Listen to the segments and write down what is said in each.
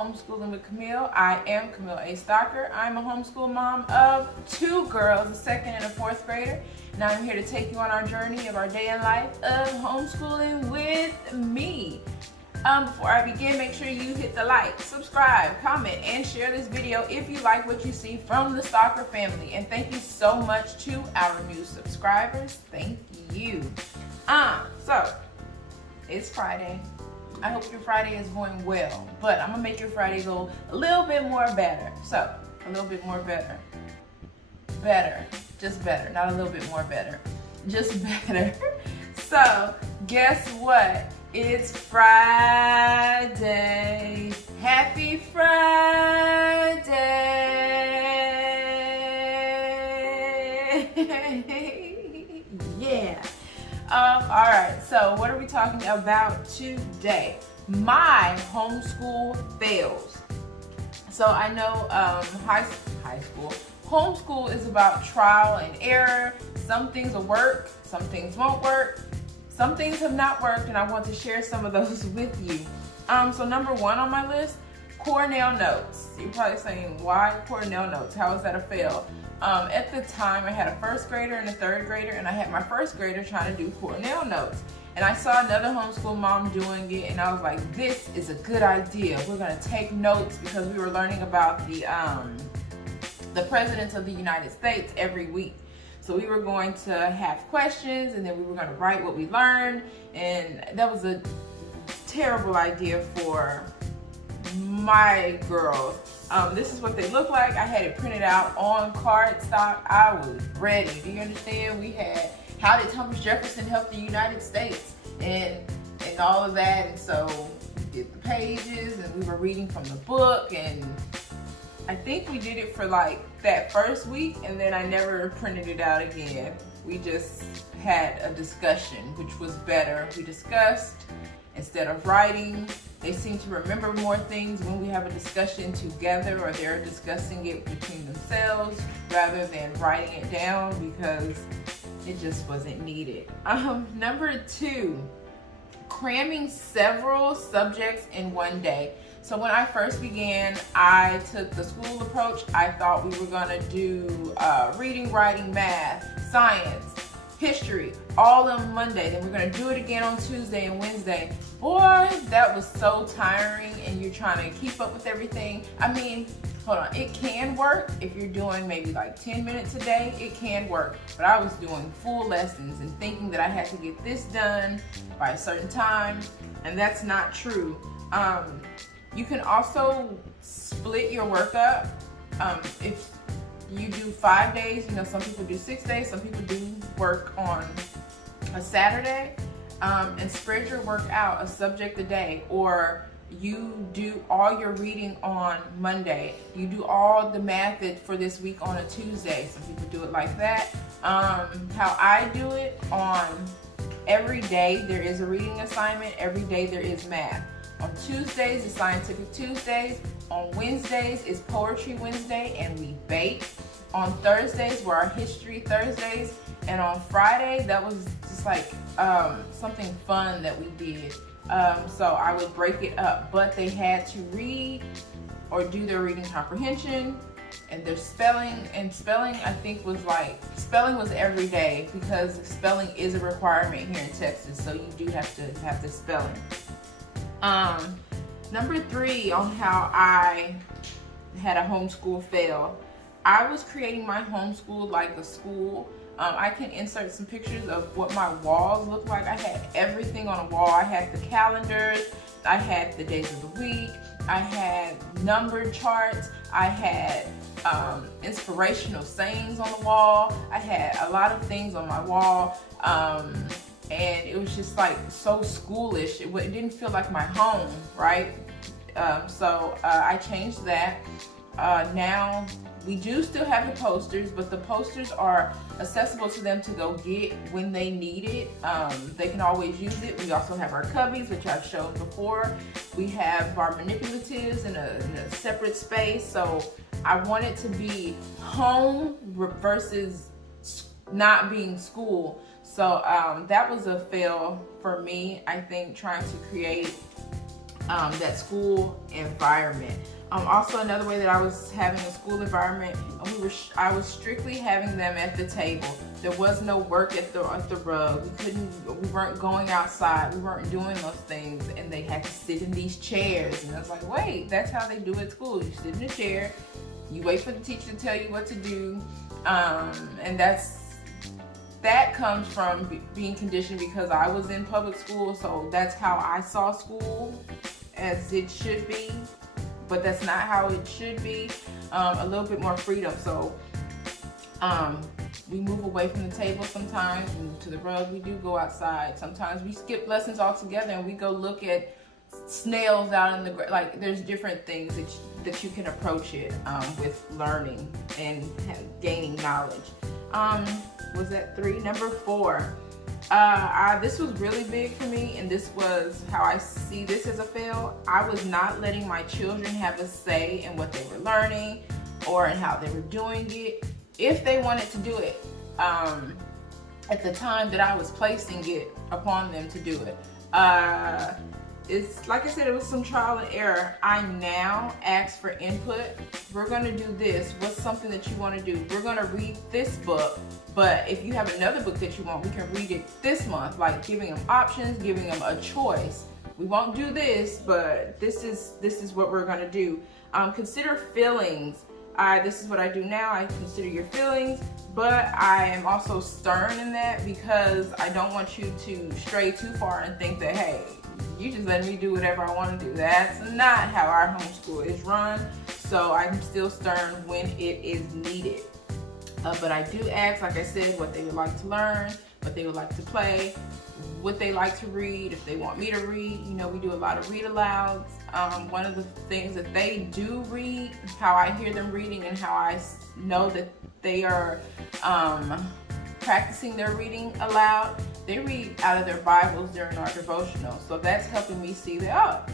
Homeschooling with Camille. I am Camille A. Stocker. I'm a homeschool mom of 2 girls, a 2nd and a 4th grader. And I'm here to take you on our journey of our day in life of homeschooling with me. Before I begin, make sure you hit the like, subscribe, comment, and share this video if you like what you see from the Stocker family. And thank you so much to our new subscribers. Thank you. So it's Friday. I hope your Friday is going well, but I'm gonna make your Friday go a little bit more better. So, a little bit more better. Better, just better, not a little bit more better, just better. So, guess what? It's Friday. Happy Friday. Yeah. All right, so what are we talking about today? My homeschool fails. So I know high school, homeschool is about trial and error. Some things will work, some things won't work. Some things have not worked, and I want to share some of those with you. So number 1 on my list, Cornell notes. You're probably saying, why Cornell notes? How is that a fail? At the time, I had a 1st grader and a 3rd grader, and I had my 1st grader trying to do Cornell notes. And I saw another homeschool mom doing it, and I was like, this is a good idea. We're gonna take notes because we were learning about the presidents of the United States every week. So we were going to have questions, and then we were gonna write what we learned, and that was a terrible idea for my girls. This is what they look like. I had it printed out on cardstock. I was ready. Do you understand? We had how did Thomas Jefferson help the United States and all of that. And so we did the pages, and we were reading from the book, and I think we did it for like that first week, and then I never printed it out again. We just had a discussion, which was better. We discussed instead of writing. They seem to remember more things when we have a discussion together, or they're discussing it between themselves rather than writing it down, because it just wasn't needed. Number 2, cramming several subjects in one day. So when I first began, I took the school approach. I thought we were gonna do reading, writing, math, science, history, all on Monday. Then we're gonna do it again on Tuesday and Wednesday. Boy, that was so tiring, and you're trying to keep up with everything. I mean, hold on, it can work if you're doing maybe like 10 minutes a day, it can work. But I was doing full lessons and thinking that I had to get this done by a certain time, and that's not true. You can also split your work up. If you do 5 days, you know, some people do 6 days, some people do work on a Saturday, and spread your work out a subject a day. Or you do all your reading on Monday. You do all the math for this week on a Tuesday. Some people do it like that. How I do it, on every day there is a reading assignment, every day there is math. On Tuesdays is Scientific Tuesdays. On Wednesdays is Poetry Wednesday, and we bake. On Thursdays were our History Thursdays. And on Friday, that was just like something fun that we did. So I would break it up, but they had to read or do their reading comprehension and their spelling. And spelling, I think, was spelling was every day, because spelling is a requirement here in Texas. So you do have to have the spelling. Number 3 on how I had a homeschool fail. I was creating my homeschool like a school. I can insert some pictures of what my walls look like. I had everything on a wall. I had the calendars, I had the days of the week, I had numbered charts, I had inspirational sayings on the wall, I had a lot of things on my wall. And it was just like so schoolish. It didn't feel like my home, right? So I changed that. Now we do still have the posters, but the posters are accessible to them to go get when they need it. They can always use it. We also have our cubbies, which I've shown before. We have our manipulatives in a separate space. So I want it to be home versus not being school. So that was a fail for me, I think, trying to create that school environment. Also, another way that I was having a school environment, I was strictly having them at the table. There was no work at the rug. We weren't going outside. We weren't doing those things, and they had to sit in these chairs. And I was like, wait, that's how they do it at school. You sit in a chair, you wait for the teacher to tell you what to do, and that comes from being conditioned because I was in public school, so that's how I saw school as it should be. But that's not how it should be. A little bit more freedom. So we move away from the table sometimes, we move to the rug, we do go outside. Sometimes we skip lessons altogether and we go look at snails out in the like. There's different things that you can approach it with learning and gaining knowledge. Was that 3? Number 4. This was really big for me, and this was how I see this as a fail. I was not letting my children have a say in what they were learning or in how they were doing it. If they wanted to do it, at the time that I was placing it upon them to do it, it's like I said, it was some trial and error. I now ask for input. We're gonna do this. What's something that you wanna do? We're gonna read this book, but if you have another book that you want, we can read it this month. Like giving them options, giving them a choice. We won't do this, but this is what we're gonna do. Consider feelings. This is what I do now. I consider your feelings, but I am also stern in that because I don't want you to stray too far and think that, hey, you just let me do whatever I want to do. That's not how our homeschool is run. So I'm still stern when it is needed. But I do ask, like I said, what they would like to learn, what they would like to play, what they like to read, if they want me to read. You know, we do a lot of read alouds. One of the things that they do read, how I hear them reading and how I know that they are practicing their reading aloud, they read out of their Bibles during our devotional. So that's helping me see that, oh,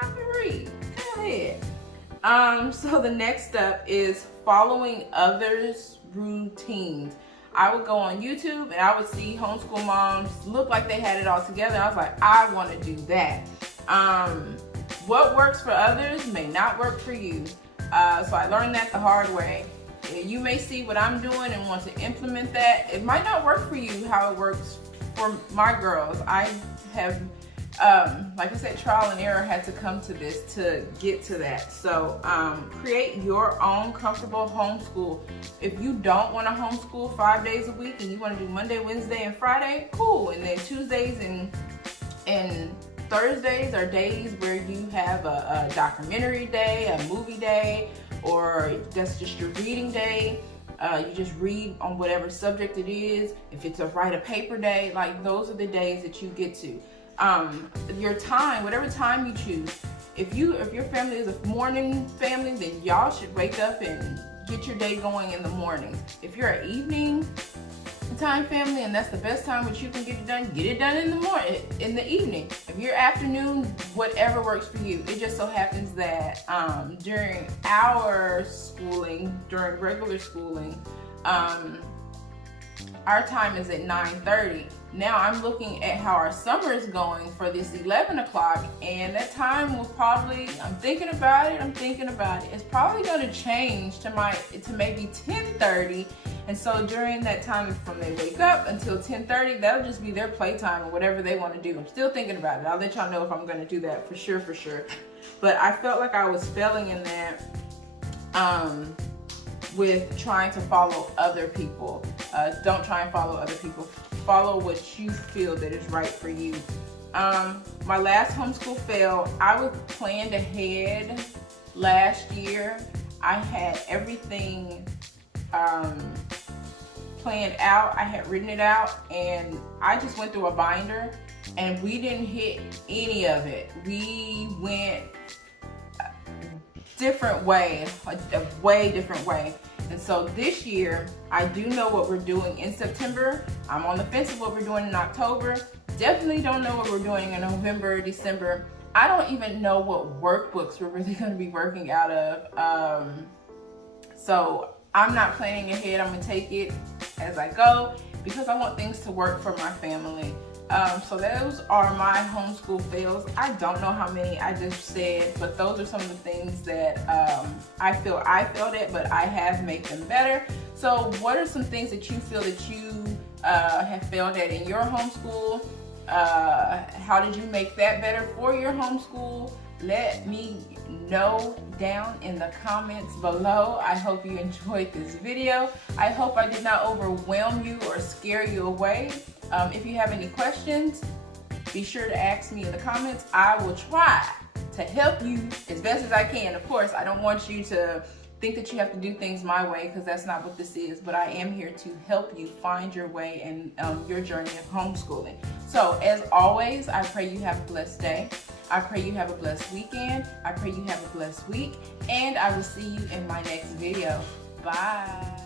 I can read. Go ahead. So the next step is following others' routines. I would go on YouTube and I would see homeschool moms look like they had it all together. And I was like, I want to do that. What works for others may not work for you. So I learned that the hard way. You may see what I'm doing and want to implement that. It might not work for you how it works for my girls. I have, like I said, trial and error had to come to this to get to that. So create your own comfortable homeschool. If you don't want to homeschool 5 days a week and you want to do Monday, Wednesday, and Friday, cool. And then Tuesdays and Thursdays are days where you have a documentary day, a movie day, or that's just your reading day. You just read on whatever subject it is. If it's a write a paper day, like those are the days that you get to. Your time, whatever time you choose. If your family is a morning family, then y'all should wake up and get your day going in the mornings. If you're an evening time family and that's the best time which you can get it done in the morning, in the evening. If you're afternoon, whatever works for you. It just so happens that during our schooling, during regular schooling, our time is at 9:30. Now I'm looking at how our summer is going for this 11 o'clock, and that time will probably, I'm thinking about it. It's probably going to change to maybe 10:30. And so during that time from they wake up until 10:30, that'll just be their playtime or whatever they want to do. I'm still thinking about it. I'll let y'all know if I'm going to do that for sure. But I felt like I was failing in that with trying to follow other people. Don't try and follow other people. Follow what you feel that is right for you. My last homeschool fail, I was planned ahead last year. I had everything planned out. I had written it out, and I just went through a binder, and we didn't hit any of it. We went a different way, a way different way. And so this year, I do know what we're doing in September. I'm on the fence of what we're doing in October. Definitely don't know what we're doing in November, December. I don't even know what workbooks we're really going to be working out of. So I'm not planning ahead. I'm going to take it as I go because I want things to work for my family. So those are my homeschool fails. I don't know how many I just said, but those are some of the things that I feel I failed at, but I have made them better. So what are some things that you feel that you have failed at in your homeschool? How did you make that better for your homeschool? Let me know down in the comments below. I hope you enjoyed this video. I hope I did not overwhelm you or scare you away. If you have any questions, be sure to ask me in the comments. I will try to help you as best as I can. Of course, I don't want you to think that you have to do things my way, because that's not what this is, but I am here to help you find your way in your journey of homeschooling. So as always, I pray you have a blessed day. I pray you have a blessed weekend. I pray you have a blessed week, and I will see you in my next video. Bye.